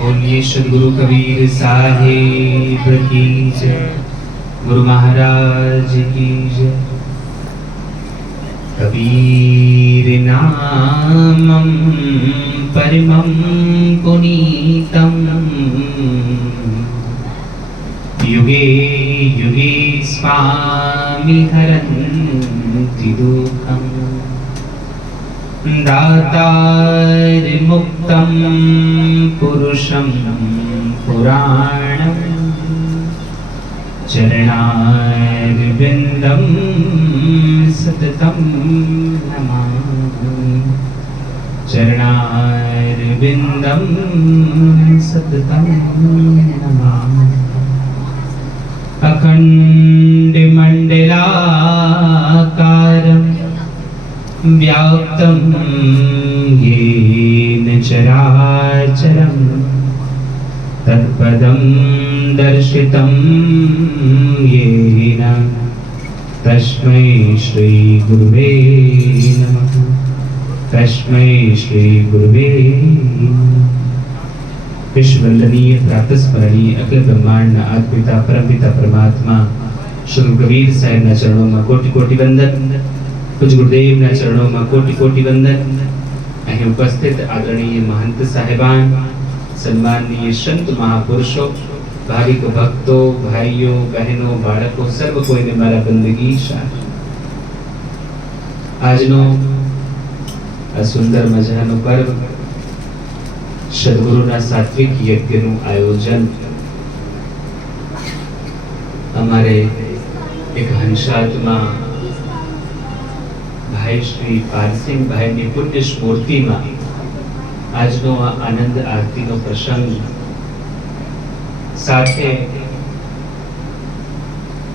बोलिए सद्गुरु कबीर साहिब की जय, गुरु महाराज की जय। कबीर नामं परमं पुनीतं, युगे युगे स्वामी हरन्ति दुःखम्। दातार मुक्तं पुरुषं पुराणं, चरणारविन्दं सततं नमामि, चरणारविन्दं सततं नमामि। अखण्डमण्डलाकारं व्याप्तं येन चराचरं, तत्पदं दर्शितं येन तस्मै श्री गुरुवे नमः, तस्मै श्री गुरुवे नमः। विश्ववंदनीय प्रातस्मरणीय अखिल ब्रह्मांड आदि पिता परमपिता परमात्मा श्री कबीर साहेब ना चरणों में कोटि कोटि वंदन। पूज्य गुरुदेव ना चरणों में कोटि कोटि वंदन। અહીં ઉપસ્થિત આદરણીય महंत साहेबान, सम्माननीय संत महापुरुषों, भाविक भक्तों, भाइयों बहनों, बाळको सर्व कोઈને મારા બંદગી શાહ। આજનો આ સુંદર મજાનો પર્વ સદગુરુના સાત્વિક યજ્ઞનું આયોજન અમારે એક હંસાત્મા ભાઈ શ્રી પારસિંગ ભાઈની પુણ્ય સ્મૃતિમાં આજનો આ આનંદ આરતીનો પ્રસંગ સાથે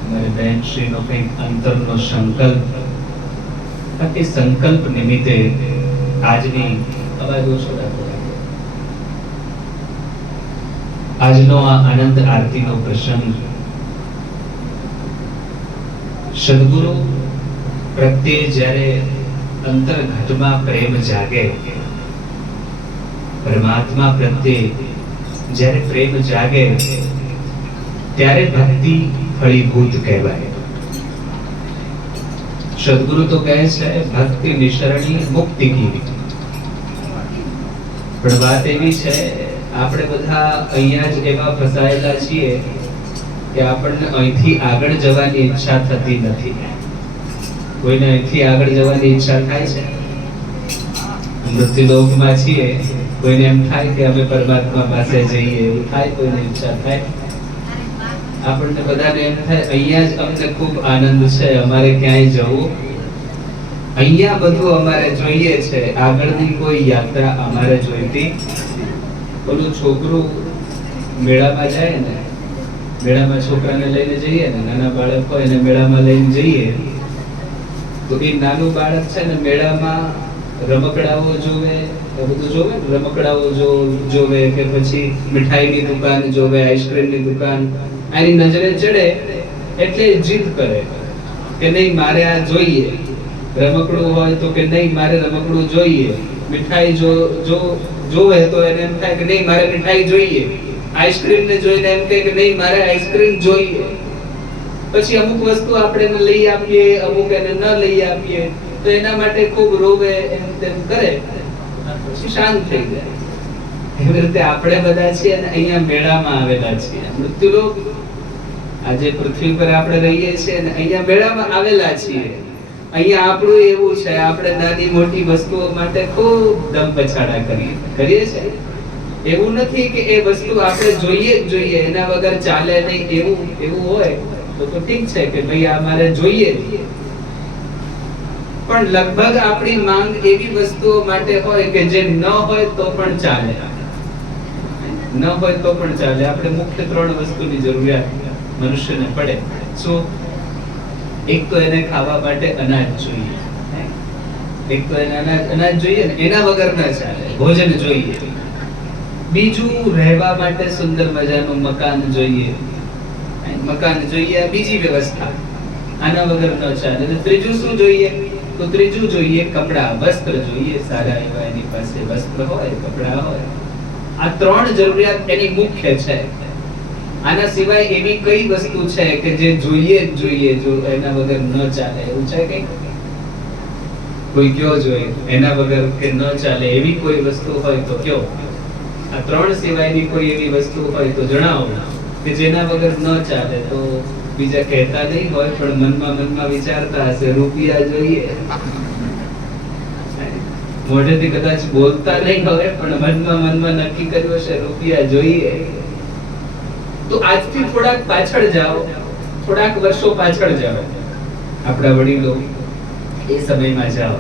અમારે બહેન શ્રીનો કંઈક અંતરનો સંકલ્પ, એ સંકલ્પ નિમિત્તે આજની અવાજ ઓછો રાખો, આજનો આ આનંદ આરતીનો પ્રસંગ સદગુરુ પ્રત્યે જ્યારે અંતર્ઘટમાં પ્રેમ જાગે, પરમાત્મા પ્રત્યે જ્યારે પ્રેમ જાગે ત્યારે ભક્તિ ફળીભૂત કહેવાય। સદગુરુ તો કહે છે ભક્તિ નિશરણી મુક્તિ કી, પણ વાત એવી છે આપણે બધા અહીંયા જ એવા ફસાયેલા છીએ કે આપણને અહીંથી આગળ જવાની ઈચ્છા થતી નથી। કોઈને અહીંથી આગળ જવાની ઈચ્છા થાય છે? મૃત્યુલોકમાં છીએ, કોઈને એમ થાય કે અમે પરમાત્મા પાસે જઈએ, એવું થાય? કોઈને ઈચ્છા થાય? આપણને બધાને એમ થાય અહીંયા જ અમને ખૂબ આનંદ છે, અમારે ક્યાંય જવું, અહીંયા બધું અમારે જોઈએ છે, આગળની કોઈ યાત્રા અમારે જોઈતી। ઓલું છોકરું મેળામાં જાય ને, મેળામાં છોકરાને લઈને જઈએ ને, નાના બાળક હોય એને મેળામાં લઈને જઈએ તો એ નાનું બાળક છે ને મેળામાં રમકડાઓ જોવે, બધું જોવે, રમકડાઓ જોવે કે પછી મીઠાઈની દુકાન જોવે, આઈસ્ક્રીમની દુકાન, આની નજરે ચડે એટલે જીદ કરે કે નહીં મારે આ જોઈએ। રમકડું હોય તો કે નહીં મારે રમકડું જોઈએ, મીઠાઈ જોવે તો એને એમ થાય કે નહીં મારે મીઠાઈ જોઈએ, આઈસ્ક્રીમ ને જોઈને એમ કહે કે નહીં મારે આઈસ્ક્રીમ જોઈએ। પછી અમુક વસ્તુ આપણે એને લઈ આપીએ, અમુક એને ન લઈ આપીએ તો એના માટે ખૂબ રોવે, એમ તેમ કરે, પછી શાંત થઈ જાય। એવી રીતે આપણે બધા છીએ અને અહીંયા મેળામાં આવેલા છીએ। મૃત્યુલોક આજે પૃથ્વી પર આપણે રહીએ છીએ અને અહીંયા મેળામાં આવેલા છીએ। અહીંયા આપણું એવું છે, આપણે નાની મોટી વસ્તુઓ માટે ખૂબ દમ પછાડા કરીએ છીએ। એવું નથી કે એ વસ્તુ આપણે જોઈએ જ જોઈએ, એના વગર ચાલે નહીં, એવું હોય તો ઠીક છે કે ભાઈ આ મારે જોઈએ, પણ લગભગ આપણી માંગ એવી વસ્તુઓ માટે હોય કે જે ન હોય તો પણ ચાલે, ન હોય તો પણ ચાલે। આપણે મુખ્ય 3 વસ્તુની જરૂરિયાત મનુષ્યને પડે। શું? એક તો એને ખાવા માટે અનાજ જોઈએ, એક તો એને અનાજ જોઈએ ને, એના વગર ન ચાલે, ભોજન જોઈએ। બીજું રહેવા માટે સુંદર મજાનું મકાન જોઈએ, મકાન જોઈએ, આ બીજી વ્યવસ્થા, આના વગર ન ચાલે। ત્રીજું શું જોઈએ? તો તો ત્રીજું જોઈએ કપડા, વસ્ત્ર જોઈએ. સારા એવા એની પાસે વસ્ત્ર હોય, કપડા હોય. આ ત્રણ જરૂરિયાત એની મુખ્ય છે. આના સિવાય એવી કઈ વસ્તુ છે કે જે જોઈએ જ જોઈએ, જો એના વગર ન ચાલે? એવું છે કઈ? કોઈ કયો જોઈએ એના વગર કે ન ચાલે એવી કોઈ વસ્તુ હોય તો કયો. આ ત્રણ સિવાયની કોઈ એવી વસ્તુ હોય તો જણાવો કે જેના વગર ન ચાલે. તો બીજા કહેતા નહીં હોય પણ મનમાં વિચારતા હશે રૂપિયા જોઈએ. મોઢેથી કદાચ બોલતા નહીં હોય પણ મનમાં નક્કી કર્યું હશે રૂપિયા જોઈએ. તો આજથી થોડાક પાછળ જાઓ, થોડાક વર્ષો પાછળ જાઓ, આપણા વડીલો એ સમયમાં જાઓ,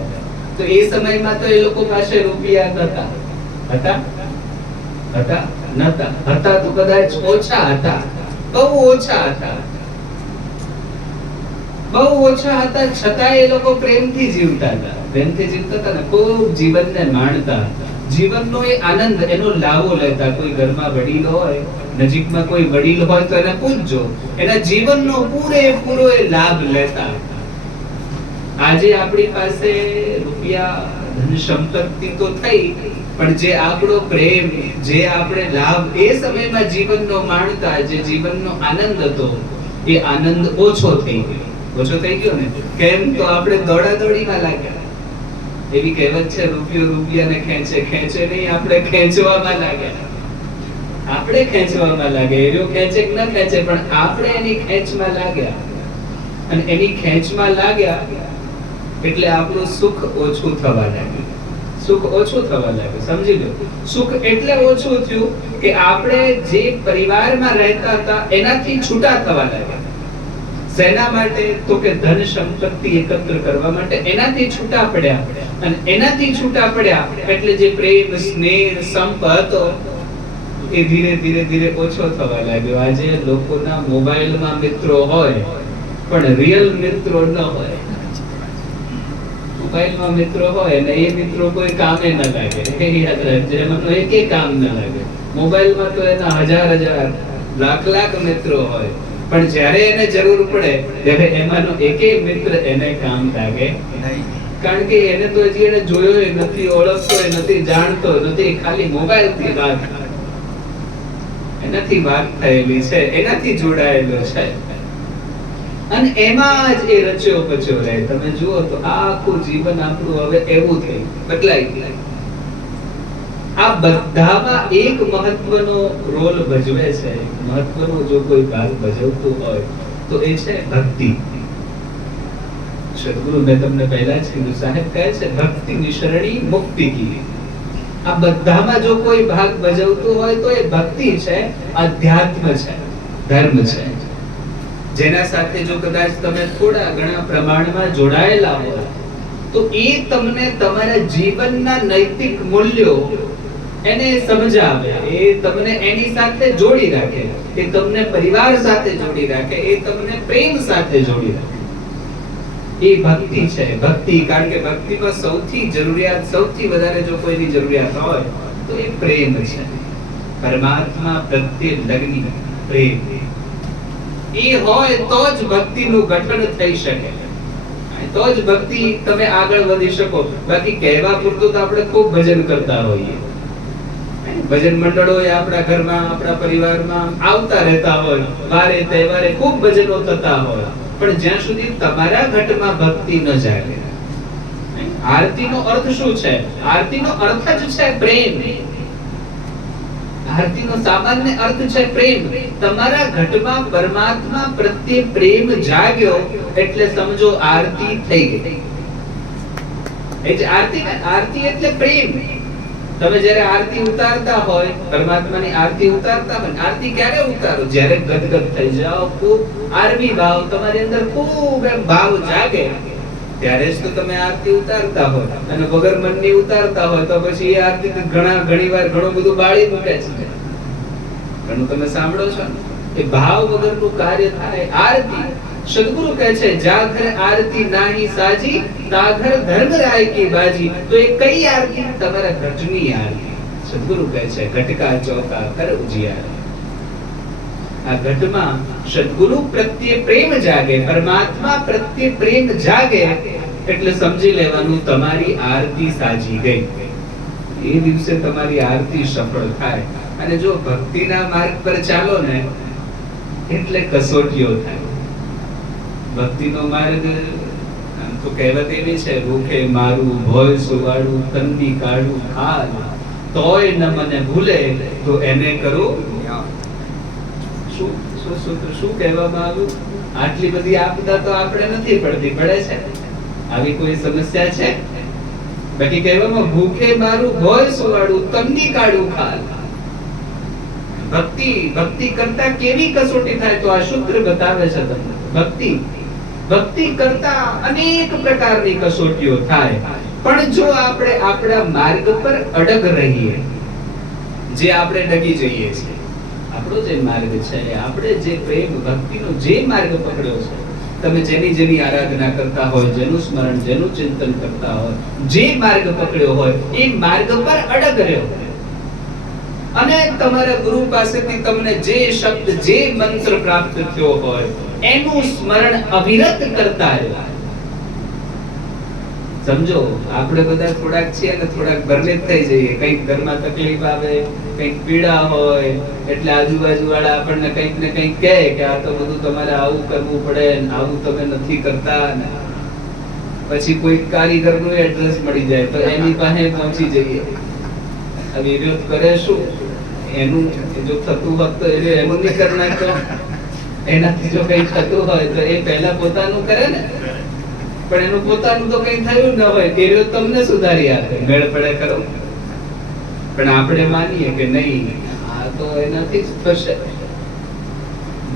તો એ સમયમાં તો એ લોકો પાસે રૂપિયા હતા તો કદાચ ઓછા હતા, બહુ ઓછા હતા, છતાં એ લોકો પ્રેમથી જીવતા હતા ને ખૂબ જીવનને માણતા હતા. જીવનનો એ આનંદ, એનો લાવો લેતા. કોઈ ઘરમાં વડીલ હોય, નજીકમાં કોઈ વડીલ હોય તો એને પૂછજો, એના જીવનનો પૂરેપૂરો એ લાભ લેતા. આજે આપણી પાસે રૂપિયા, ધન સંપત્તિ તો થઈ, પણ જે આપણો પ્રેમ, જે આપણે લાભ એ સમયમાં જીવનનો માણતા, જે જીવનનો આનંદ હતો, એ આનંદ ઓછો થઈ ગયો ને. કેમ? તો આપણે દોડાદોડીમાં લાગ્યા. એવી કહેવત છે, રૂપિયો રૂપિયાને ખેંચે, ખેંચે નહીં, આપણે ખેંચવામાં લાગ્યા. આપણે ખેંચવામાં લાગ્યા. એનો ખેંચે કે ન ખેંચે, પણ આપણે એની ખેંચમાં લાગ્યા. અને એની ખેંચમાં લાગ્યા એટલે આપણું સુખ ઓછું થવા લાગ્યું. સમજી લો, સુખ એટલે ઓછું થયું કે આપણે જે પરિવારમાં રહેતા હતા એનાથી છૂટા થવા લાગ્યા. શેના માટે? તો કે ધન સંપત્તિ એકત્ર કરવા માટે એનાથી છૂટા પડ્યા. અને એનાથી છૂટા પડ્યા એટલે જે પ્રેમ, સ્નેહ, સંપત એ ધીરે ધીરે ઓછો થવા લાગ્યો. આજે લોકોના મોબાઈલમાં મિત્રો હોય પણ રિયલ મિત્રો ન હોય. મોબાઈલમાં મિત્રો હોય અને એ મિત્રો કોઈ કામે ન લાગે. એ યાદ રાખજો, એમાંનો એકે કામ ન લાગે. મોબાઈલમાં તો એના હજાર લાખ મિત્રો હોય, પણ જ્યારે એને જરૂર પડે ત્યારે એમાંનો એકેય મિત્ર એને કામ લાગે નહીં. કારણ કે એને તો હજી એને જોયો નથી, ઓળખતો નથી, જાણતો નથી. ખાલી મોબાઈલથી વાત, એનાથી વાત થયેલી છે, એનાથી જોડાયેલો છે, અને એમાં જ એ રચ્યો પચ્યો રહે. તમે જુઓ તો આખું જીવન આપણું હવે એવું થયું, બદલાઈ ગયું. આ બધામાં એક મહત્વનો રોલ ભજવે છે, મહત્વનો જો કોઈ ભાગ ભજવતું હોય તો એ છે ભક્તિ. સદગુરુ, મેં તમને પહેલા જ કીધું, સાહેબ કહે છે ભક્તિની શરણી મુક્તિ કી. આ બધામાં જો કોઈ ભાગ ભજવતું હોય તો એ ભક્તિ છે, અધ્યાત્મ છે, ધર્મ છે. જેના સાથે જો કદાચ તમે થોડા ઘણા પ્રમાણમાં જોડાયેલા હોય તો એ તમને તમારા જીવનના નૈતિક મૂલ્યો એને સમજાવે, એ તમને એની સાથે જોડી રાખે, એ તમને પરિવાર સાથે જોડી રાખે, એ તમને પ્રેમ સાથે જોડી રાખે. એ ભક્તિ છે. ભક્તિ, કારણ કે ભક્તિમાં સૌથી જરૂરિયાત, સૌથી વધારે જો કોઈની જરૂરિયાત હોય તો એ પ્રેમ છે. પરમાત્મા પ્રત્યે લગ્ન પ્રેમ એ હોય તો જ ભક્તિનું ગઠન થઈ શકે, તો જ ભક્તિ તમે આગળ વધી શકો. બાકી કહેવા પૂરતું તો આપણે ખૂબ ભજન કરતા હોઈએ. ભજન મંડળો આપણા ઘરમાં, આપણા પરિવારમાં આવતા રહેતા હોય, વારે તહેવારે ખૂબ ભજનો થતા હોય, પણ જ્યાં સુધી તમારા ઘટમાં ભક્તિ ન જાગે. આરતીનો અર્થ શું છે? આરતીનો અર્થ જ છે પ્રેમ. આરતીનો સામાન્ય અર્થ છે પ્રેમ. તમારા ઘટમાં પરમાત્મા પ્રત્યે પ્રેમ જાગ્યો એટલે સમજો આરતી થઈ ગઈ. એ જ આરતી ને, આરતી એટલે પ્રેમ. તમે જ્યારે આરતી ઉતારતા હોય, પરમાત્માની આરતી ઉતારતા હોય, આરતી ક્યારે ઉતારો? જ્યારે ગદગદ થઈ જાઓ, ખૂબ આરવી ભાવ તમારી અંદર ખૂબ એમ ભાવ જાગે, ત્યારે જ તો તમે આરતી ઉતારતા હોય. અને વગર મનની ઉતારતા હોય તો પછી એ આરતી ઘણીવાર ઘણું બધું બાળી મૂકે છે. ઘણું તમે સાંભળો છો ને, એ ભાવ વગરનું કાર્ય થાય. આરતી, સદગુરુ કહે છે, જા ઘર આરતી નાહી સાજી, તા ઘર ધર્મરાય કી બાજી. તો એ કઈ આરતી? તમારા ઘટની આરતી. સદગુરુ કહે છે, ઘટકા ચોકા કર ઉજિયાર. આ ઘટમાં સદગુરુ પ્રત્યે પ્રેમ જાગે, પરમાત્મા પ્રત્યે પ્રેમ જાગે એટલે સમજી લેવાનું તમારી આરતી સાજી ગઈ. એ દિવસે તમારી આરતી સફળ થાય. અને જો ભક્તિના માર્ગ પર ચાલો ને એટલે કસોટીઓ થાય. ભક્તિનો માર્ગ આમ તો કહેવત એવી છે, ભૂખે મારું ભોય સુવાડું તંદી કાઢું ખાલ, તોય ન મને ભૂલે તો એને કરું શું કહેવામાં આવ્યું? આટલી બધી આપદા તો આપણે નથી પડતી, પડે છે? આવી કોઈ સમસ્યા છે? બાકી કહેવામાં ભૂખે મારું ભોય સુવાડું તંદી કાઢું ખાલ. ભક્તિ કરતા કેવી કસોટી થાય તો આ સૂત્ર બતાવે છે તમને. ભક્તિ કરતા અનેક પ્રકારની કસોટીઓ થાય. પણ જો આપણે આપણા માર્ગ પર અડગ રહીએ, જે આપણે ડગી જઈએ છીએ, આપણો જે માર્ગ છે, આપણે જે પ્રેમ ભક્તિનો જે માર્ગ પકડ્યો છે, તમે જેની આરાધના કરતા હોય, જેનું સ્મરણ, જેનું ચિંતન કરતા હોય, જે માર્ગ પકડ્યો હોય, એ માર્ગ પર અડગ રહ્યો અને તમારા ગુરુ પાસેથી તમને જે શબ્દ, જે મંત્ર પ્રાપ્ત થયો હોય એનું સ્મરણ અવિરત કરતા રહ્યો. સમજો, આપણે બધા થોડાક છીએ ને થોડાક ભરલેપ થઈ જઈએ. કંઈક ઘરમાં તકલીફ આવે, કંઈક પીડા હોય એટલે આજુબાજુ વાળા આપણને કંઈક ને કંઈક કહે કે આ તો બધું તમારે આવું કરવું પડે, આવું તમે નથી કરતા. ને પછી કોઈ કારીગરનું એડ્રેસ મળી જાય તો એની પાસે પહોંચી જઈએ. વિરોધ કરે શું? એનું જો થતું હોત તો એનું નહીં કરી નાખતો. એનાથી જો કઈ થતું હોય તો એ પહેલા પોતાનું કરે ને. પણ એનું પોતાનું તો કઈ થયું ન હોય, એ તમને સુધારી આપે, મેળ પડે કરો. પણ આપણે માનીએ કે નહીં, આ તો એનાથી જ થશે.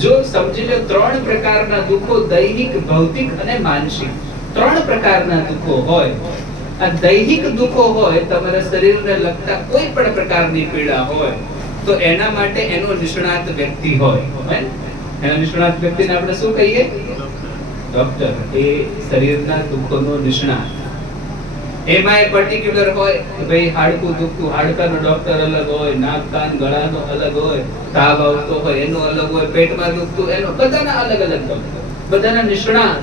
જો સમજી લો, 3 પ્રકારના દુઃખો, દૈહિક, ભૌતિક અને માનસિક, 3 પ્રકારના દુઃખો હોય. આ દૈહિક દુઃખો હોય, તમારા શરીરને લગતા કોઈ પણ પ્રકારની પીડા હોય તો એના માટે એનો નિષ્ણાત વ્યક્તિ હોય. એના નિષ્ણાત વ્યક્તિને આપણે શું કહીએ? ડોક્ટર. એ શરીરના દુઃખોનો નિષ્ણાત. એમાં એ પર્ટિક્યુલર હોય કે ભાઈ હાડકું દુખતું, હાડકાનો ડોક્ટર અલગ હોય, નાક કાન ગળાનો અલગ હોય, તાવ આવતો હોય એનો અલગ હોય, પેટમાં દુખતું એનો, બધાના અલગ અલગ ડોક્ટર, બધાના નિષ્ણાત.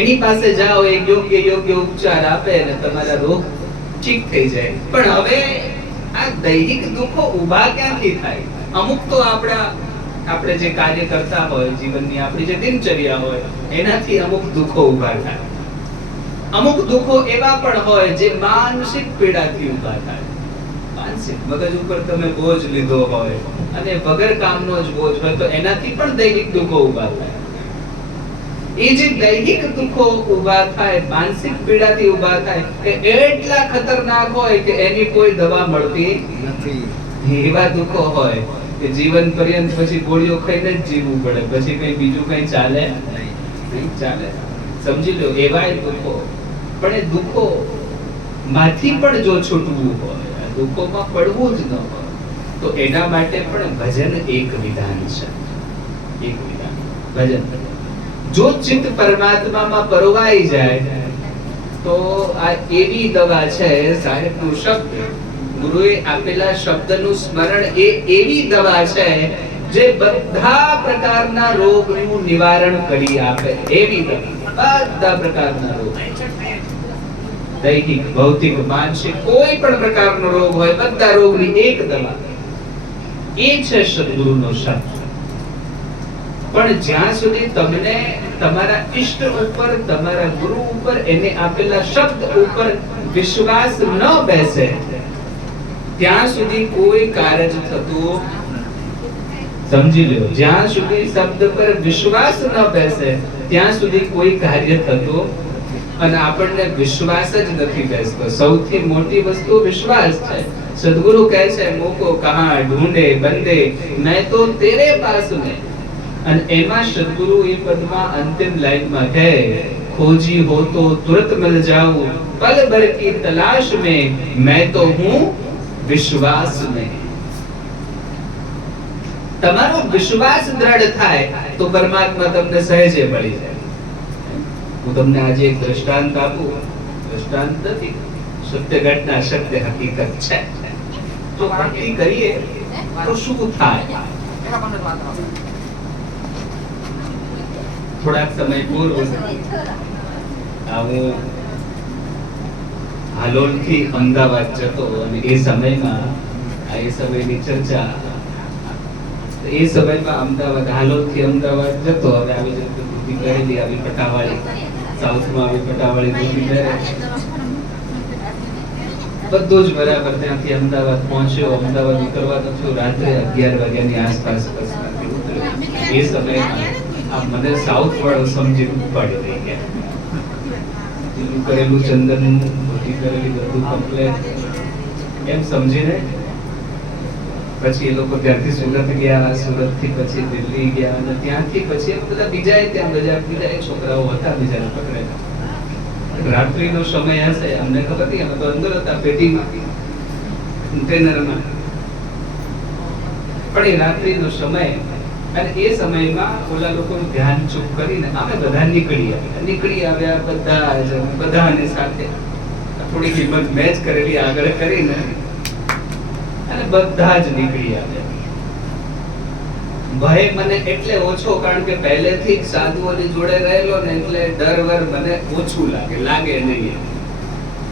એની પાસે જાઓ, એક યોગ્ય ઉપચાર આપે અને તમારા રોગ ઠીક થઈ જાય. પણ હવે આ દૈહિક દુઃખો ઊભા ક્યાંથી થાય? અમુક તો આપણે જે કાર્ય કરતા હોય, જીવનની આપણી જે દિનચર્યા હોય, એનાથી અમુક દુઃખો ઊભા થાય. અમુક દુઃખો એવા પણ હોય જે માનસિક પીડાથી ઊભા થાય. માનસિક, મગજ ઉપર તમે બોજ લીધો હોય અને વગર કામનો જ બોજ હોય તો એનાથી પણ દૈહિક દુઃખો ઊભા થાય. એ જે દૈહિક દુઃખો ઊભા થાય, માનસિક પીડાથી ઊભા થાય, એ એટલા ખતરનાક હોય કે એની કોઈ દવા મળતી નથી. એવા દુઃખો હોય કે જીવન પર્યંત પછી ગોળીઓ ખાઈને જ જીવવું પડે, પછી કઈ બીજું કઈ ચાલે નહીં ચાલે. સમજી લો, એવાય દુઃખો. પણ એ દુઃખો માંથી પણ જો છૂટવું હોય, દુઃખોમાં પડવું જ ન હોય, તો એના માટે પણ ભજન એક વિધાન છે. એક વિધાન ભજન. જો ચિત્ત પરમાત્મામાં પરોવાઈ જાય તો આ એવી દવા છે. સાહેબનું શબ્દ, ગુરુએ આપેલા શબ્દનું સ્મરણ એ એવી દવા છે જે બધા પ્રકારના રોગનું નિવારણ કરી આપે. એવી દવા, બધા પ્રકારના રોગ, દૈહિક, ભૌતિક, માનસિક, કોઈ પણ પ્રકારનો રોગ હોય, બધા રોગની એક દવા. એ છે સદગુરુનો શબ્દ. પણ જ્યાં સુધી તમને તમારા ઈષ્ટ ઉપર, તમારા ગુરુ ઉપર, એને આપેલા શબ્દ ઉપર વિશ્વાસ ન બેસે ત્યાં સુધી કોઈ કાર્ય થતું. સમજી લો, જ્યાં સુધી શબ્દ પર વિશ્વાસ ન બેસે ત્યાં સુધી કોઈ કાર્ય થતું. અને આપણને વિશ્વાસ જ નથી બેસતો. સૌથી મોટી વસ્તુ વિશ્વાસ છે. સદગુરુ કહે છે, મોકો કહાં ઢૂંઢે બંદે મેં તો તેરે પાસ મેં. અને એમાં સદગુરુ એ પદમાં અંતિમ લાઈનમાં કહે, खोजी हो तो तुरंत मिल जाऊं, पल भर की तलाश में मैं तो हूं विश्वास में. તમારો વિશ્વાસ દ્રઢ થાય તો પરમાત્મા તમને સહેજે મળી જાય. હું તમને આજે એક દ્રષ્ટાંત આપું. દ્રષ્ટાંત નથી, સત્ય ઘટના, સત્ય હકીકત છે. તો ભક્તિ કરીએ તો શું થાય? થોડાક સમય પૂર્વ હું હાલોલથી અમદાવાદ જતો અને એ સમયમાં એ સમયની ચર્ચા, એ સમયમાં અમદાવાદ હાલોલથી અમદાવાદ જતો. હવે આવી રીતે ધોતી પહેરેલી, આવી પટાવાળી, સાઉથમાં આવી પટાવાળી ધોતી પહેરે, બધું જ બરાબર. ત્યાંથી અમદાવાદ પહોંચ્યો. અમદાવાદ ઉતરવાનું થયું રાત્રે 11 વાગ્યાની આસપાસ બસમાંથી ઉતર્યો. એ સમયમાં આ મને સાઉથ વાળો સમજી ઉપાડી દઈ ગયા. પેલું કરેલું ચંદન, ધોતી કરેલી, બધું કમ્પ્લેટ એમ સમજીને પછી એ લોકો ત્યાંથી સુરત ગયા, સુરત થી પછી દિલ્હી ગયા અને ત્યાંથી પછી બધા બીજા ત્યાં બીજા છોકરાઓ હતા બીજાને પકડેલા. રાત્રિનો સમય હશે, અમને ખબર નહીં, અમે તો અંદર હતા પેટીમાં, કન્ટેનરમાં. પણ એ રાત્રિનો સમય અને એ સમયમાં ઓલા લોકોનું ધ્યાન ચૂપ કરીને અમે બધા નીકળી આવ્યા બધાને સાથે થોડી હિંમત મેચ કરેલી આગળ કરીને અને બધા જ નીકળી આવ્યા. ભય મને એટલે ઓછો, કારણ કે પહેલેથી જ સાધુઓની જોડે રહેલો ને એટલે ડર મને ઓછું લાગે નહીં.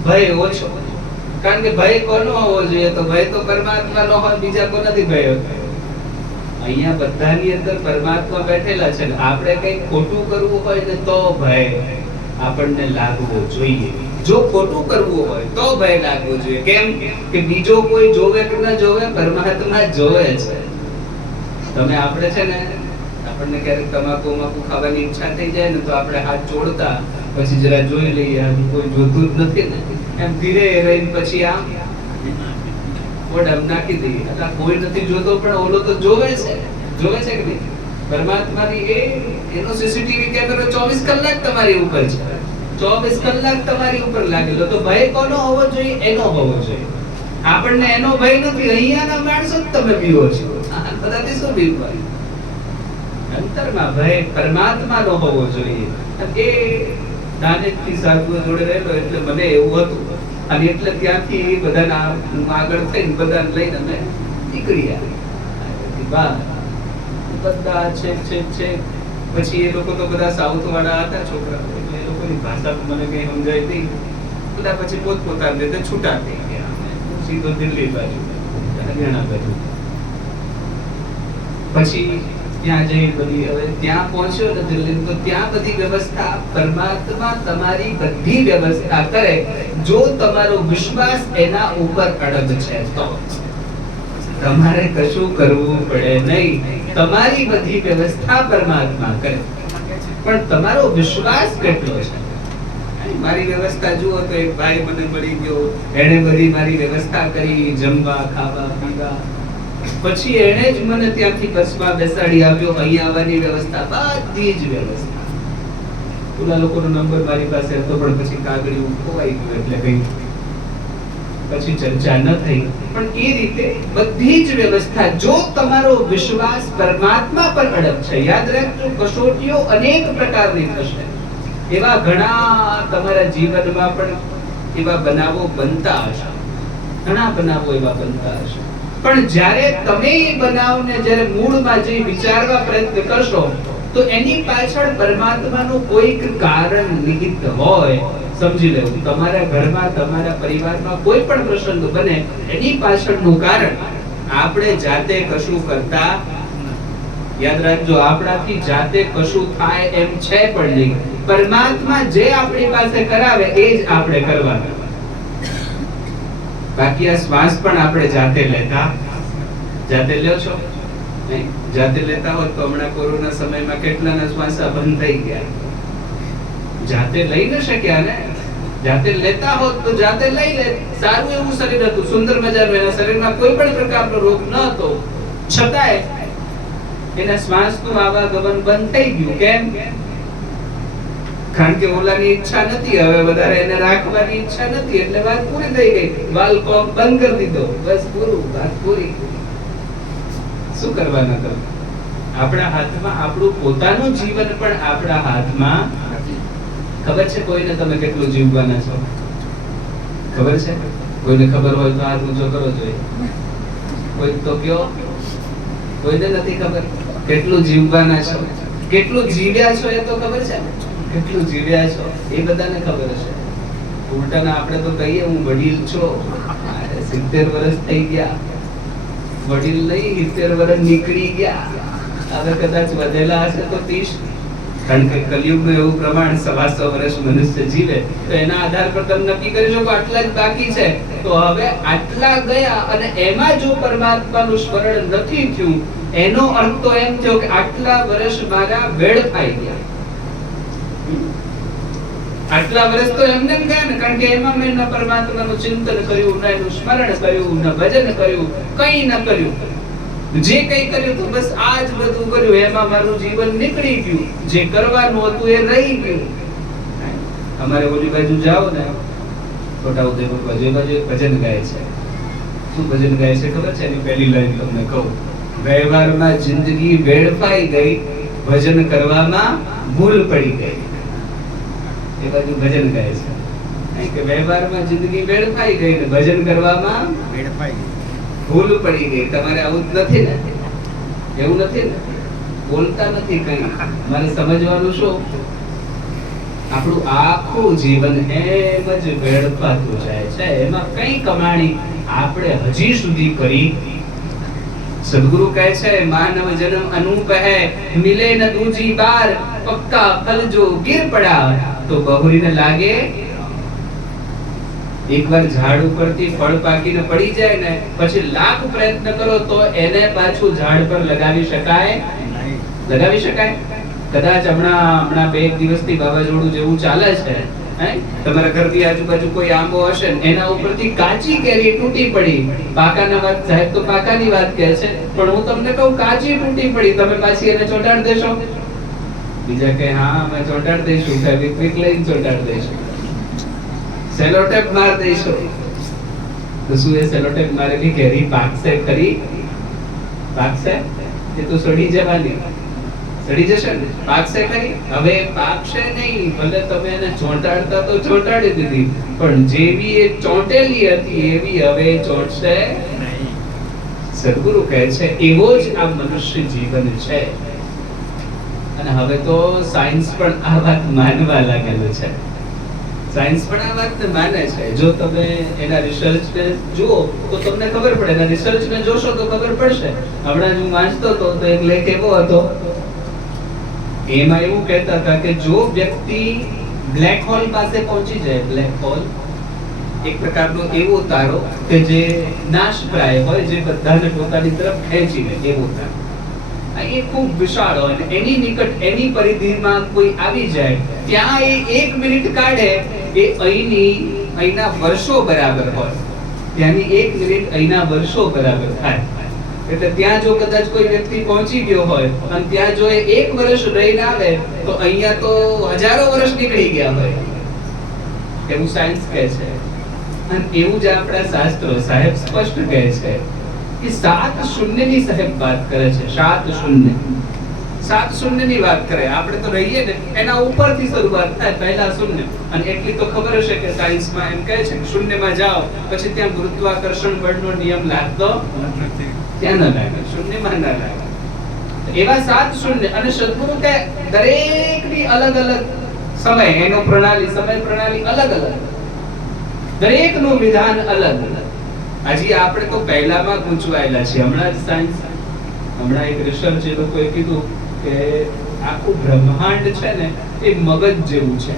ભય ઓછો, કારણ કે ભય કોનો હોવો જોઈએ? તો ભય તો પરમાત્માનો હોય, બીજા કોનાથી ભય હોય? અહીંયા બધાની અંદર પરમાત્મા બેઠેલા છે. આપણે કંઈ ખોટું કરવું હોય ને તો ભય આપણને લાગવો જોઈએ. જો ખોટું કરવું હોય તો ભય લાગવો જોઈએ. કેમ કે બીજો કોઈ જોવે કે ન જોવે, પરમાત્મા જોવે છે. તમે આપણે છે ને, આપણને ક્યારેક તમાકુ ખાવાની ઈચ્છા થઈ જાય ને તો આપણે હાથ જોડતા પછી જરા જોઈ લઈએ, કોઈ જોતું જ નથી ને, એમ ધીરે રહીને પછી આમ ઓડમ નાખી દઈએ. એટલે કોઈ નથી જોતો પણ ઓલો તો જોવે છે કે નહીં? પરમાત્માની એનો સીસીટીવી કેમેરો 24 કલાક તમારી ઉપર છે, 24 કલાક તમારી ઉપર લાગેલો. તો ભય કોનો હોવો જોઈએ? એનો હોવો જોઈએ. આપણને એનો ભય નથી. અહીંયાના માણસો જ તમે બીવો છો, બધાથી શું બીવવાનું? અંતરમાં ભય પરમાત્માનો હોવો જોઈએ. એ નાનેથી સાધુઓ જોડે રહેલો એટલે મને એવું હતું. અને એટલે ત્યાંથી બધાના આગળ થઈને બધાને લઈને અમે નીકળી આવ્યા. બધા છે પછી એ લોકો તો બધા સાઉથ વાળા હતા છોકરાઓ, એટલે એ લોકોની ભાષા મને કઈ સમજાય નહીં. બધા પછી પોતપોતાની રીતે છૂટા થઈ ગયા, સીધો દિલ્હી બાજુ, હરિયાણા બાજુ. પછી ત્યાં જઈ બધી, હવે ત્યાં પહોંચ્યો ને દિલ્હી, તો ત્યાં બધી વ્યવસ્થા, પરમાત્મા તમારી બધી વ્યવસ્થા કરે જો તમારો વિશ્વાસ એના ઉપર અડગ છે તો. તમારે કશું કરવું પડે નહીં, તમારી બધી વ્યવસ્થા પરમાત્મા કરે. પણ તમારો વિશ્વાસ કેટલો છે? મારી વ્યવસ્થા જુઓ તો એક ભાઈ મને મળી ગયો, એને બધી મારી વ્યવસ્થા કરી, જમવા, ખાવા, પીવા. પછી એને જ મને ત્યાંથી બસમાં બેસાડી આવ્યો. અહીંયા આવવાની વ્યવસ્થા, બધી જ વ્યવસ્થા. ઓલા લોકોનો નંબર મારી પાસે હતો પણ પછી કાગળિયું ખોવાઈ ગયું એટલે કઈ પછી ચર્ચા ન થઈ. પણ એ રીતે બધી જ વ્યવસ્થા, જો તમારો વિશ્વાસ પરમાત્મા પર અડગ છે. યાદ રાખજો, કસોટીઓ અનેક પ્રકારની થશે. એવા ઘણા તમારા જીવનમાં પણ એવા બનાવો બનતા હશે, ઘણા બનાવો એવા બનતા હશે. પણ જ્યારે તમે એ બનાવને જ્યારે મૂળમાં જઈ વિચારવા પ્રયત્ન કરશો તો એની પાછળ પરમાત્માનું કોઈક કારણ નિહિત હોય. સમજી લેવું, તમારા ઘરમાં, તમારા પરિવારમાં કોઈ પણ પ્રસંગ બને એની પાછળનું કારણ આપણે જાતે કશું કરતા. યાદ રાખજો, આપણાથી જાતે કશું થાય એમ છે પણ નહીં. પરમાત્મા જે આપણી પાસે કરાવે એ જ આપણે કરવાના. બાકી આ શ્વાસ પણ આપણે જાતે લ્યો છો નહીં? જાતે લેતા હોત તો હમણાં કોરોના સમયમાં કેટલાના શ્વાસ બંધ થઈ ગયા. જાતે લઈ ન શક્યા ને. જાતે લેતા હોત તો જાતે લઈ લે. સારું એવું શરીર હતું, સુંદર મજાનું, એના શરીરમાં કોઈ પણ પ્રકારનો રોગ ન હતો, છતાંય એના શ્વાસનું આવાગમન બંધ થઈ ગયું. કેમ? કારણ કે ઓલાની ઈચ્છા નથી, હવે વધારે એને રાખવાની ઈચ્છા નથી, એટલે વાત પૂરી થઈ ગઈ. વાલ કોક બંધ કરી દીધો, બસ પૂરું, વાત પૂરી. શું કરવાના તમે? આપણા હાથમાં, આપણું પોતાનું જીવન પણ આપણા હાથમાં. ખબર છે કોઈને તમે કેટલું જીવવાના છો? ખબર છે? કોઈને ખબર હોય તો હાથ ઊંચો કરો જોઈએ. કોઈ તો કયો, કોઈને નથી ખબર કેટલું જીવવાના છો, કેટલું જીવ્યા છો એ તો ખબર છે? કેટલું જીવ્યા છો એ બધાને ખબર છે. ઉલટાના આપણે તો કહીએ હું વડીલ છું, 70 વર્ષ થઈ ગયા, વડીલ નહીં 70 વર્ષ નીકળી ગયા, હવે કદાચ વધેલા હશે તો 30. કારણ કે કલિયુગનું એવું પ્રમાણ 125 વર્ષ મનુષ્ય જીવે તો એના આધાર પર તમે નક્કી કરી શકો આટલા જ બાકી છે. તો હવે આટલા ગયા અને એમાં જો પરમાત્માનું સ્મરણ નથી થયું, એનો અર્થ તો એમ થયો કે આટલા વર્ષ મારા વેડફાઈ ગયા. આટલા વર્ષ તો એમને જ ગયા ને, કારણ કે એમાં મેં ન પરમાત્માનું ચિંતન કર્યું, ન એનું સ્મરણ કર્યું, ન ભજન કર્યું, કંઈ ન કર્યું. જે કંઈ કર્યું તો બસ આ જ બધું કર્યું, એમાં મારું જીવન નીકળી ગયું. જે કરવાનું હતું એ રહી ગયું. અમારે ઓલી બાજુ જાઓ ને, છોટાઉદેપુર બાજુ, એ બાજુ ભજન ગાય છે. શું ભજન ગાય છે ખબર છે? એની પહેલી લાઈન તમને કહું: વ્યવહારમાં જિંદગી વેડફાઈ ગઈ, ભજન કરવામાં ભૂલ પડી ગઈ. એ બાજુ ભજન ગાય છે કે વ્યવહારમાં જિંદગી વેડફાઈ ગઈ ને ભજન કરવામાં વેડફાઈ ગઈ, ભૂલ પડી ગઈ. તમારે આવું જ નથી ને? એવું નથી ને? બોલતા નથી કઈ. મારે સમજવાનું શું? આપણું આખું જીવન એમ જ વેડફાતું જાય છે, એમાં કઈ કમાણી આપણે હજી સુધી કરી. સદગુરુ કહે છે માનવ જન્મ અનૂપ હૈ, મિલે ન દૂજી બાર, પક્કા ફલ જો ગિર પડા તો બહુરીને લાગે. એકવાર ઝાડ ઉપરથી ફળ પાકીને પડી જાય ને, પછી લાખ પ્રયત્ન કરો તો એને પાછું ઝાડ પર લગાવી શકાય? લગાવી શકાય? કદાચ હમણાં 2 દિવસથી વાવાઝોડું જેવું ચાલે છે, તમારા ઘરની આજુબાજુ કોઈ આંબો હશે, એના ઉપરથી કાચી કેરી તૂટી પડી. પાકાના વાત સાહેબ તો પાકાની વાત કહે છે, પણ હું તમને કહું કાચી તૂટી પડી, તમે પાછી એને ચોંટાડ દેશો? બીજા કે હા અમે ચોંટાડ દઈશું, ફેવિક્વિક લઈને ચોંટાડ દઈશું, સેલોટેપ માર દઈશું. તો શું એ સેલોટેપ મારેલી કેરી પાકશે ખરી? પાકશે? એ તો સડી જવાની, સડી જશે ને. પાકશે ખરી? હવે પાકશે નહીં. ભલે તમે એને ચોંટાડતા તો ચોંટાડી દીધી, પણ જેવી એ ચોંટેલી હતી એવી હવે ચોંટશે નહીં. સદગુરુ કહે છે એવો જ આ મનુષ્ય જીવન છે. અને હવે તો સાયન્સ પણ આ વાત માનવા લાગેલું છે. સાયન્સ પણ આ વાતને માને છે. જો તમે એના રિસર્ચને જુઓ તો તમને ખબર પડે, એના રિસર્ચને જોશો તો ખબર પડશે. હમણાં હું વાંચતો હતો તો એક લેખ એવો હતો, એમાં એવું કહેતા હતા કે જો વ્યક્તિ બ્લેક હોલ પાસે પહોંચી જાય, બ્લેક હોલ એક પ્રકારનો એવો તારો કે જે નાશપ્રાય હોય, જે બધાને પોતાની તરફ ખેંચી લે, એવો તારો. એ ખૂબ વિશાળ હોય, એની નિકટ, એની પરિધિમાં કોઈ આવી જાય, ત્યાં એ 1 મિનિટ કાઢે એ અહીંના વર્ષો બરાબર હોય. ત્યાંની 1 મિનિટ અહીંના વર્ષો બરાબર થાય. એટલે ત્યાં જો કદાચ કોઈ વ્યક્તિ પહોંચી ગયો હોય અને ત્યાં જો એ 1 વર્ષ રહીને આવે તો અહીંયા તો હજારો વર્ષ નીકળી ગયા હોય, એવું સાયન્સ કહે છે. અને એવું જ આપણા શાસ્ત્રો સાહેબ સ્પષ્ટ કહે છે કે 7 શૂન્યની સાહેબ વાત કરે છે. 7 શૂન્ય, 7 શૂન્યની વાત કરે. આપણે તો રહીએ ને એના ઉપરથી શરૂઆત થાય, પહેલા શૂન્ય. અને એટલી તો ખબર હશે કે સાયન્સમાં એમ કહે છે કે શૂન્યમાં જાઓ પછી ત્યાં ગુરુત્વાકર્ષણ બળનો નિયમ લાગતો નથી, ત્યાં ન લાગે, શૂન્યમાં ન લાગે. એવા 7 શૂન્ય. અને સદગુરુ કે દરેકની અલગ અલગ સમય, એનો પ્રણાલી, સમય પ્રણાલી અલગ અલગ, દરેકનું વિધાન અલગ. હજી આપણે તો પહેલામાં ગૂંચવાયેલા છે. હમણાં જ સાયન્સ, હમણાં એક રિસર્ચ એ લોકોએ કીધું કે આખું બ્રહ્માંડ છે ને એ મગજ જેવું છે.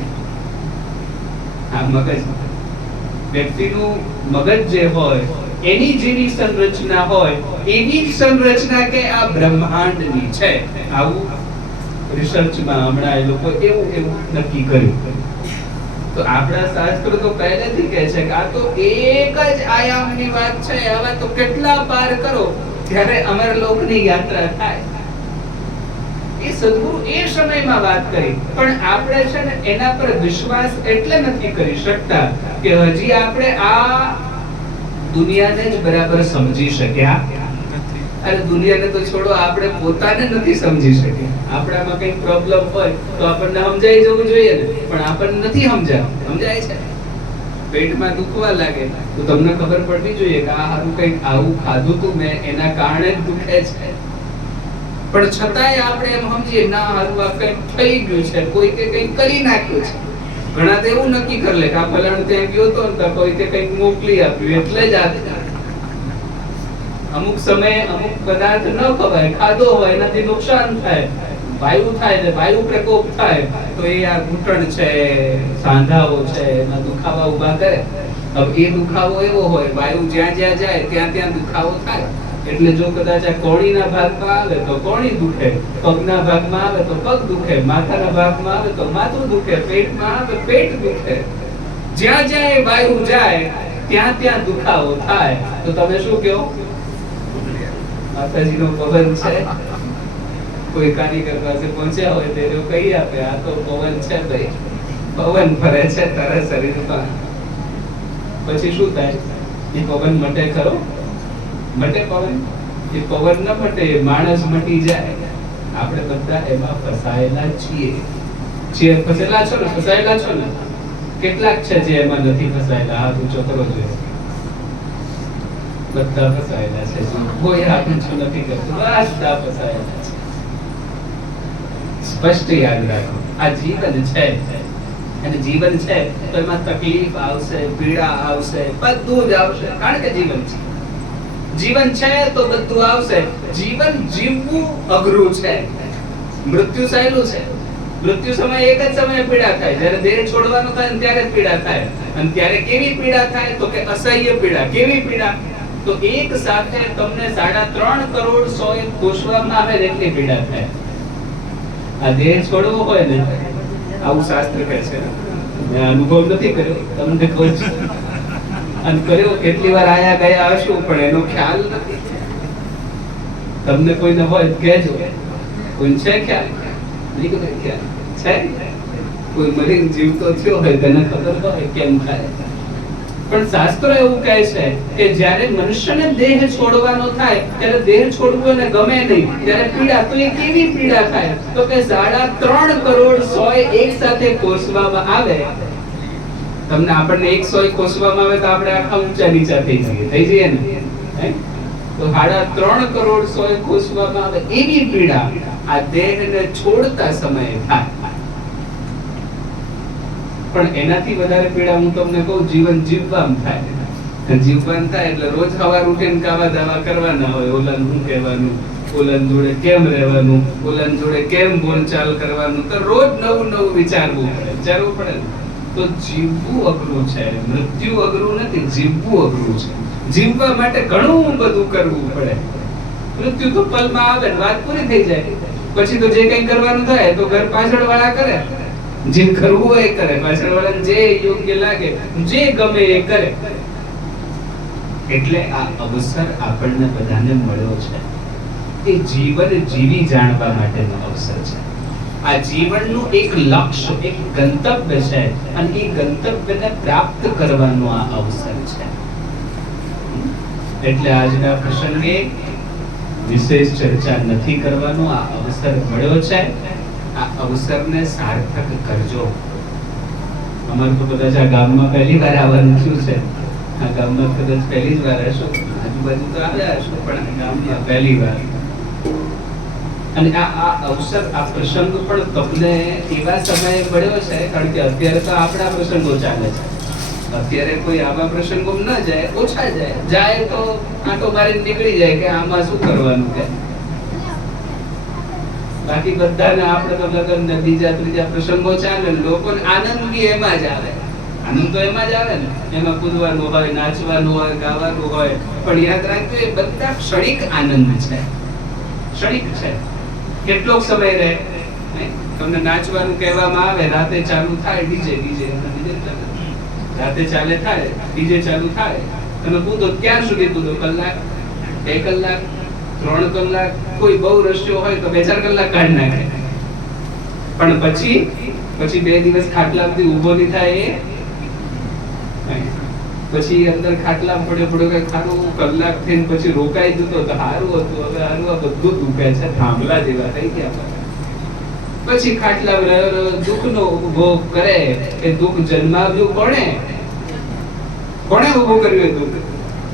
આ મગજ, વ્યક્તિનું મગજ જે હોય એની જેવી સંરચના હોય એવી જ સંરચના કે આ બ્રહ્માંડની છે. આવું રિસર્ચમાં હમણાં એ લોકો એવું નક્કી કર્યું. તો આપણા શાસ્ત્રો તો પહેલેથી કહે છે કે આ તો એક જ આયામની વાત છે, હવે તો કેટલા પાર કરો ત્યારે અમરલોકની યાત્રા થાય. એ સદગુરુ એ સમયમાં વાત કરી, પણ આપણે છે ને એના પર વિશ્વાસ એટલે નથી કરી શકતા કે હજી આપણે આ દુનિયાને જ બરાબર સમજી શક્યા. અરે દુનિયાને તો છોડો, આપણે પોતાને નથી સમજી શક્યા. આપણામાં કંઈક પ્રોબ્લેમ હોય તો આપણને સમજાઈ જવું જોઈએ ને, પણ આપણને નથી સમજાય છે. પેટમાં દુખવા લાગે તો તમને ખબર પડવી જોઈએ કે આ હારું કંઈક આવું ખાધું તું મેં, એના કારણે જ દુખે છે. પણ છતાંય આપણે એમ સમજીએ ના હારું આ કંઈક થઈ ગયું છે, કોઈ કે કંઈક કરી નાખ્યું છે. ઘણા તો એવું નક્કી કરી લે કે આ ફલાણું ત્યાં ગયો તો ને કોઈ તે કંઈક મોકલી આપ્યું એટલે જ આ અમુક સમયે અમુક પદાર્થ ન ખવાય, ખાધો હોય એનાથી નુકસાન થાય, વાયુ થાય ને વાયુ પ્રકોપ થાય તો એ આ ઘૂંટણ છે, સાંધાઓ છે એમાં દુખાવા ઊભા કરે. હવે એ દુખાવો એવો હોય વાયુ જ્યાં જ્યાં જાય ત્યાં ત્યાં દુખાવો થાય. એટલે જો કદાચ આ કોણીના ભાગમાં આવે તો કોણી દુખે, પગના ભાગમાં આવે તો પગ દુખે, માથાના ભાગમાં આવે તો માથું દુખે, પેટમાં આવે પેટ દુખે. જ્યાં જ્યાં એ વાયુ જાય ત્યાં ત્યાં દુખાવો થાય. તો તમે શું કહો? માતાજીનો પવન છે. કોઈ કારીગર પાસે પહોંચ્યા હોય તો એ કહી આપે આ તો પવન છે ભાઈ, પવન ફરે છે તારા શરીરમાં. પછી શું થાય? એ પવન મટે ખરો? મટે પવન? એ પવન ન મટે, માણસ મટી જાય. આપણે બધા એમાં ફસાયેલા છીએ. ફસાયેલા છો ને? ફસાયેલા છો ને? કેટલાક છે જે એમાં નથી ફસાયેલા? હાથ ઊંચો કરો જોઈએ. બધા ફસાયેલા છે. કોઈ હાથ ઊંચો નથી કરતું. બધા ફસાયેલા છે. સ્પષ્ટ યાદ રાખો, આ જીવન છે અને જીવન છે તો એમાં તકલીફ આવશે, પીડા આવશે, બધું જ આવશે. કારણ કે જીવન છે. જીવન છે તો બધું આવશે. જીવન જીવવું અઘરું છે, મૃત્યુ સહેલું છે. મૃત્યુ સમયે એક જ સમયે પીડા થાય, જ્યારે દેહ છોડવાનું થાય ત્યારે જ પીડા થાય. અને ત્યારે કેવી પીડા થાય? તો કે અસહ્ય પીડા. કેવી પીડા? તો એક સાથે તમને 3.5 કરોડ સોય કોષવામાં આવે એટલી પીડા થાય. આ દેહ છોડવો હોય ને, આવું શાસ્ત્ર કહે છે. મેં અનુભવ નથી કર્યો, તમને કહું છું. અને કર્યો કેટલી વાર આયા ગયા હશું પણ એનો ખ્યાલ નથી. તમને કોઈને હોય કહેજો. કોઈ છે ખ્યાલ? નહીં કોઈ ખ્યાલ છે? કોઈ મરીને જીવતો થયો હોય તેને ખબર હોય કેમ થાય. પણ શાસ્ત્ર એવું કહે છે કે જ્યારે મનુષ્યને દેહ છોડવાનો થાય ત્યારે દેહ છોડવું એને ગમે નહીં, ત્યારે પીડા. તો એ કેવી પીડા થાય? તો કે 3.5 કરોડ સોય એક સાથે કોસવામાં આવે. તમને આપણને એક સોય કોસવામાં આવે તો આપણે આખા ઊંચા નીચા થઈ જઈએ ને. તો 3.5 કરોડ સોય કોસવામાં આવે એવી પીડા આ દેહને છોડતા સમયે થાય. પણ એનાથી વધારે પીડા હું તમને કહું, જીવન જીવવામાં થાય. જીવવાનું થાય એટલે રોજ સવાર ઉઠીને કાવા દાવા કરવાના હોય. ઓલાને શું કહેવાનું, ઓલાન જોડે કેમ રહેવાનું, ઓલાન જોડે કેમ બોલચાલ કરવાનું, તો રોજ નવું નવું વિચારવું પડે. તો જીવવું અઘરું છે, મૃત્યુ અઘરું નથી, જીવવું અઘરું છે. જીવવા માટે ઘણું બધું કરવું પડે. મૃત્યુ તો પલમાં આવે ને વાત પૂરી થઈ જાય. પછી તો જે કંઈ કરવાનું થાય તો ઘર પાછળ વાળા કરે, જે કરવું હોય એ કરે, પાછળ વાળાને જે યોગ્ય લાગે, જે ગમે એ કરે. એટલે આ અવસર આપણને બધાને મળ્યો છે. એ જીવન જીવી જાણવા માટેનો અવસર છે. આ જીવનનું એક લક્ષ્ય, એક ગંતવ્ય છે અને એ ગંતવ્યને પ્રાપ્ત કરવાનો આ અવસર છે. એટલે આજના પ્રસંગે વિશેષ ચર્ચા નથી કરવાનો આ અવસર મળ્યો છે. આ અવસરને સાર્થક કરજો. અમારે તો કદાચ આ ગામમાં પહેલી વાર આવવાનું થયું છે. આ ગામમાં કદાચ પહેલી જ વાર હશો, આજુબાજુ તો આવ્યા હશો, પણ આ ગામમાં પહેલી વાર. અને આ અવસર, આ પ્રસંગ પણ તમને એવા સમયે મળ્યો છે કારણ કે અત્યારે તો આપણા પ્રસંગો ચાલે છે. અત્યારે કોઈ આવા પ્રસંગો ન જાય, ઓછા જાય તો આંટો મારીને નીકળી જાય કે આમાં શું કરવાનું કે. બાકી બધાને આપણે તો લગન ને બીજા ત્રીજા પ્રસંગો ચાલે, લોકોને આનંદ બી એમાં જ આવે. આનંદ તો એમાં જ આવે ને, એમાં કૂદવાનું હોય, નાચવાનું હોય, ગાવાનું હોય. પણ યાદ રાખજો એ બધા ક્ષણિક આનંદ છે, ક્ષણિક છે. કેટલોક સમય રહે. તમને નાચવાનું કહેવામાં આવે, રાતે ચાલુ થાય ડીજે રાતે ચાલે થાય, ડીજે ચાલુ થાય, તમે કૂદો ક્યાં સુધી કૂદો? કલાક, 2 કલાક, 3 કલાક, કોઈ બહુ રસ્યો હોય તો 2-4 કલાક કાઢી નાખે. પણ પછી 2 દિવસ ખાટલામાંથી ઊભો નહીં થાય. પછી અંદર ખાટલા પડ્યો કે ખારું કલાક થઈને પછી રોકાઈ જતો તો સારું હતું. હવે સારું આ બધું દુખે છે, થાંભલા જેવા થઈ ગયા. પછી ખાટલા દુઃખનો ભોગ કરે. એ દુઃખ જન્માવ્યું કોણે ઉભું કર્યું? દુઃખ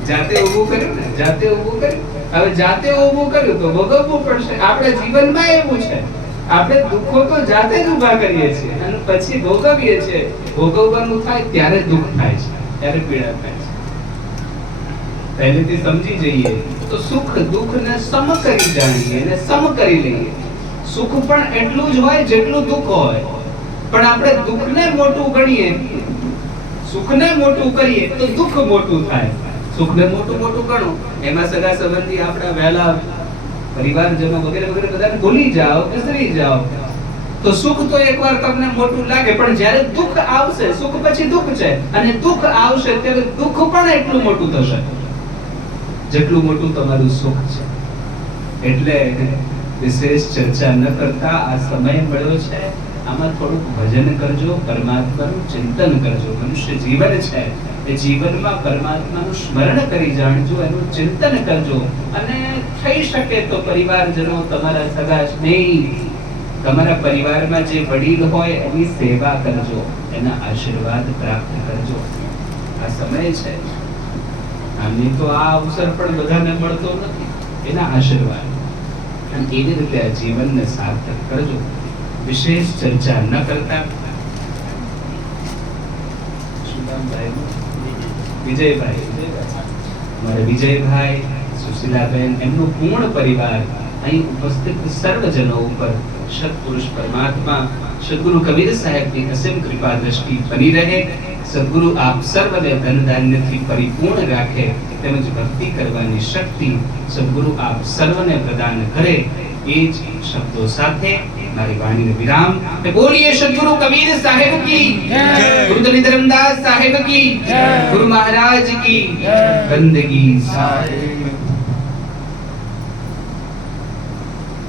જાતે ઉભું કર્યું ને, જાતે ઉભું કર્યું. હવે જાતે ઉભું કર્યું તો ભોગવવું પડશે. આપણા જીવનમાં એવું છે, આપણે દુઃખો તો જાતે જ ઊભા કરીએ છીએ અને પછી ભોગવીએ છીએ. ભોગવવાનું થાય ત્યારે દુઃખ થાય છે, ત્યારે પીડા થાય છે. પહેલેથી સમજી જઈએ તો સુખ દુઃખ ને સમ કરી જાણીએ અને સમ કરી લઈએ. સુખ પણ એટલું જ હોય જેટલું દુઃખ હોય, પણ આપણે દુઃખને મોટું ગણીએ, સુખને મોટું કરીએ તો દુઃખ મોટું થાય. સુખને મોટું ગણો, એમાં સગા સંબંધી આપણા વહેલા પરિવારજનો વગેરે વગેરે બધાને ભૂલી જાઓ, વિસરી જાઓ, તો સુખ તો એકવાર તમને મોટું લાગે, પણ જ્યારે દુઃખ આવશે, સુખ પછી દુઃખ છે, અને દુઃખ આવશે ત્યારે દુઃખ પણ એટલું મોટું થશે જેટલું મોટું તમારું સુખ છે. એટલે વિશેષ ચર્ચા ન કરતા આ સમય મળ્યો છે, આમાં થોડુંક ભજન કરજો, પરમાત્માનું ચિંતન કરજો. મનુષ્ય જીવન છે, એ જીવનમાં પરમાત્માનું સ્મરણ કરી જાણજો, એનું ચિંતન કરજો, અને થઈ શકે તો પરિવારજનો, તમારા સગા સ્નેહી, તમારા પરિવારમાં જે વડીલ હોય એની સેવા કરજો, એના આશીર્વાદ પ્રાપ્ત કરજો. આ સમય છે, આમની તો આ અવસર પણ બધાને મળતો નથી, એના આશીર્વાદ, અને એવી રીતે આ જીવનને સાર્થક કરજો. વિશેષ ચર્ચા ન કરતા વિજયભાઈ, અમારે વિજયભાઈ, સુશીલાબેન, એમનું પૂર્ણ પરિવાર, અહીં ઉપસ્થિત સર્વજનો ઉપર સત્પુરુષ પરમાત્મા સદગુરુ કબીર સાહેબની અસીમ કૃપા દ્રષ્ટિ બની રહે. સદગુરુ આપ સર્વને ધન ધાન્યથી પરિપૂર્ણ રાખે, તેમજ ભક્તિ કરવાની શક્તિ સદગુરુ આપ સર્વને પ્રદાન કરે. એ જ શબ્દો સાથે મારી વાણીને વિરામ. બોલીએ સદગુરુ કબીર સાહેબ કી જય, ગુરુ દલિત રામદાસ સાહેબ કી જય, ગુરુ મહારાજ કી જય, બંદગી સાહેબ.